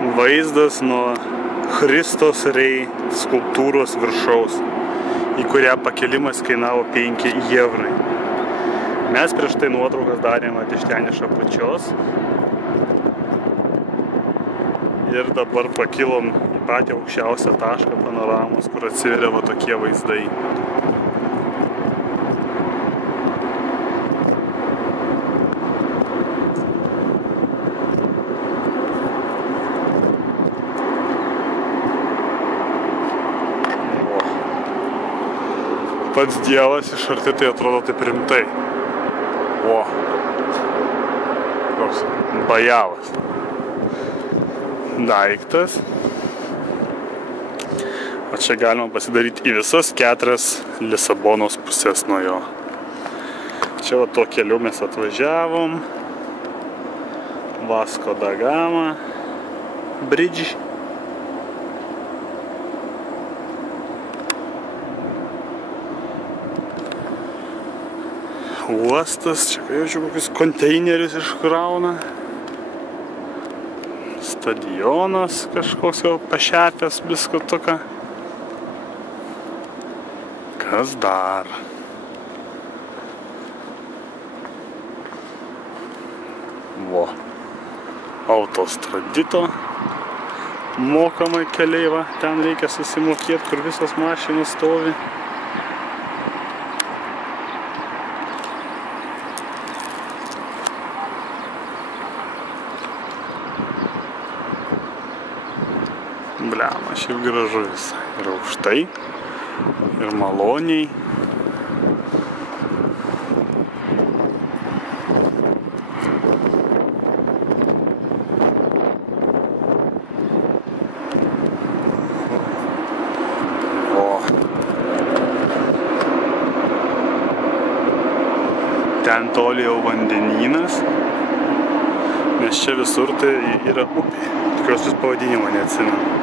vaizdas nuo Christos Rei skulptūros viršaus, į kurią pakelimas kainavo 5 eurai. Mes prieš tai nuotraukas darėme iš ten iš apačios ir dabar pakilom į patį aukščiausią tašką panoramos, kur atsiveria va tokie vaizdai. Pats Dievas iš arti tai atrodo taip rimtai. O, koks bajavas daiktas. O čia galima pasidaryti į visas 4 Lisabonos pusės nuo jo. Čia va tuo keliu mes atvažiavom. Vasco da Gama Bridge. Uostas, čia jaučiu kokius konteinerius iškrauna. Stadionas kažkoks jau pašepęs biskutuką. Kas dar? Vo. Autostradito. Mokamai keliai, va. Ten reikia susimokėti, kur visos mašinos stovi. Bliama, šiaip gražu visai. Ir aukštai, ir maloniai. O. Ten toli jau vandenynas, nes čia visur tai yra upė. Tikiuosi pavadinimo neatsimenu.